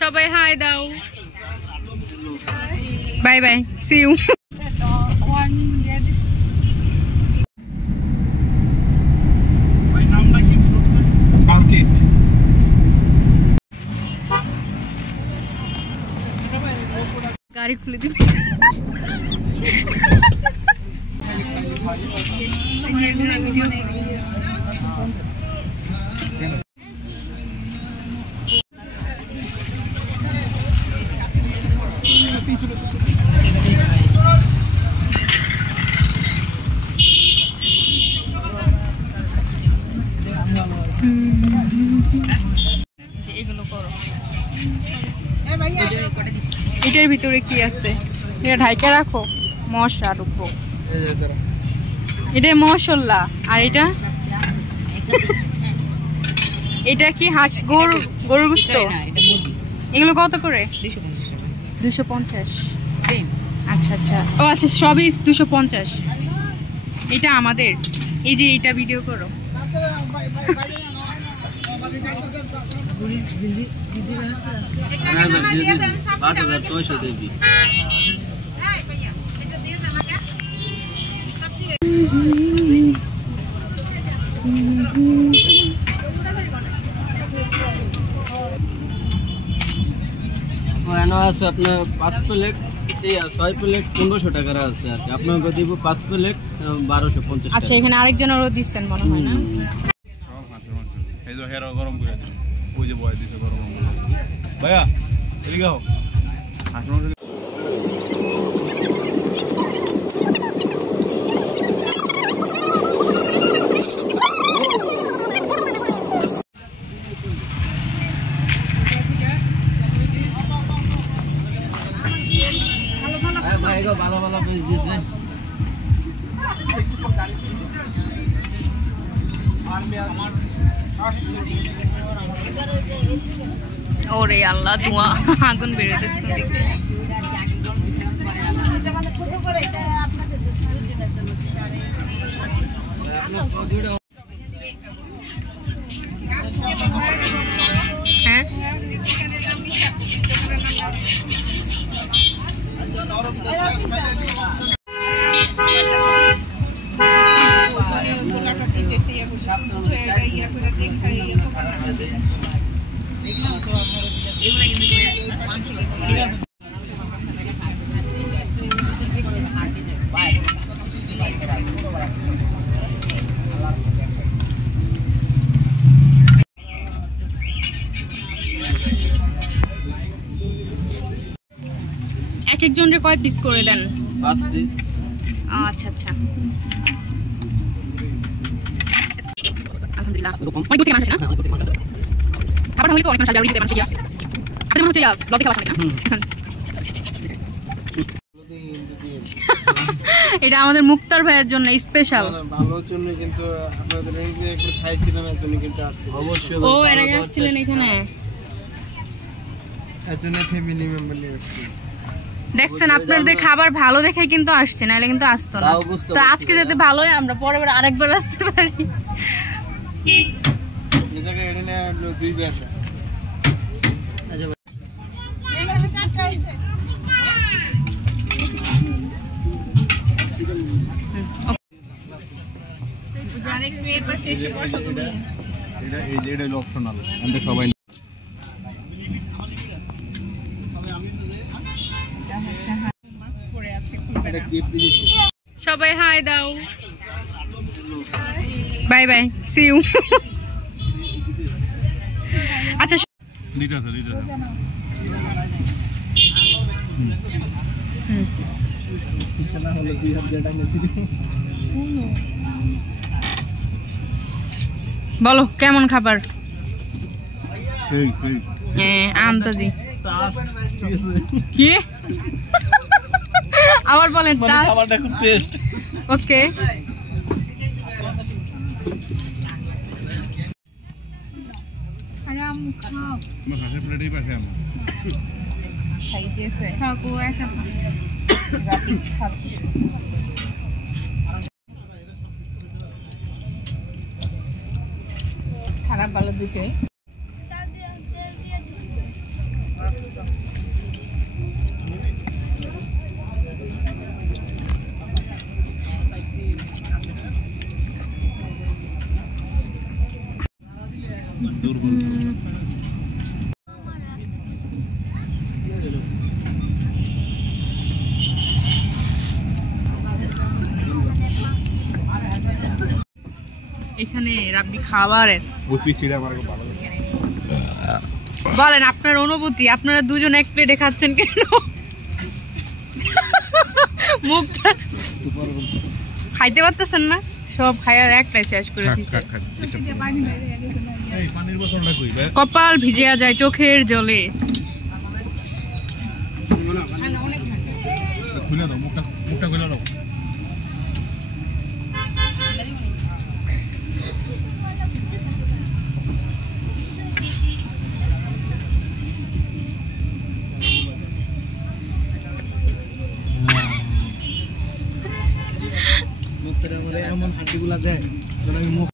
সবাই হাই দাও, bye bye, C you. গাড়ি খুলে দিবি। এগুলো করো। এটার ভিতরে কি আছে? এটা ঢাইকা রাখো, মশলা ঢুকবো। এটা মশলা। আর এটা এটা কি হাঁস গরুর গোশত? এগুলো কত করে? 250। আচ্ছা আচ্ছা, ও আচ্ছা, সবই 250। এটা আমাদের, এই যে এটা ভিডিও করো। আছে আপনার 5 প্লেট, 6 প্লেট 1500 টাকার আছে আর কি। আপনাকে দিব 5 প্লেট 1250। আচ্ছা, এখানে আরেকজনেরও দিচ্ছেন মনে হয় না? এই যে হেরা গরম করে দিন, ওই যে বয় দিতে গরম ভাইয়া, এদিকে আও। ভালো ভালো বেশ দিচ্ছে। ওরে আল্লাহ, ধোঁয়া, আগুন বেরোতেছে কোন দিক থেকে। হ্যাঁ, এক একজনকে কয় পিস করে দেন? 5 পিস। আচ্ছা আচ্ছা, আলহামদুলিল্লাহ। অনেক দূর থেকে মানুষ আসে না? খাবার হলে তো অনেক মানুষ আসে, মানুষ আসে। আপনাদের মনে হচ্ছে ব্লগে খাওয়া না? এটা আমাদের মুক্তার ভাইয়ের জন্য স্পেশাল। ভালোর জন্য, কিন্তু আপনাদের একটু খাইছিলাম এর জন্য কিন্তু আসছি। অবশ্যই। ও, এর আগে আসছিলেন এখানে? এর জন্য ফ্যামিলি মেম্বার নিয়ে আসছি। দেখছেন, আপনাদের খাবার ভালো দেখে কিন্তু আসছে, নাহলে কিন্তু আসতো না। তো আজকে যেতে ভালোই, আমরা পরে আরেকবার আসতে পারি। এই জায়গায় এনে না 2 বেলা। এটা অপশনাল, আমরা সবাই সবাই হাই দাও, বাই বাই, সি ইউ। আচ্ছা, দিতে আছে। বলো কেমন খাবার? আমটা দি কি আবার বলেন? খাবারটা খুব টেস্ট। ওকে, খাইতেছে হ্যাঁ গো একটা রাতি খাচ্ছি খারাপ ভালো দুটোই এখানে রাব্বি খাবারের বলেন আপনার অনুভূতি আপনারা দুজন এক প্লেটে খাচ্ছেন কেন মুখটা খাইতে পারতেছেন না সব খাইয়া একটাই শেষ করে দিচ্ছে কপাল ভিজিয়া যায় চোখের জলে খুলে দাও মুখটা খুলে দাও এমন হাঁটিগুলা দেয় আমি মুখ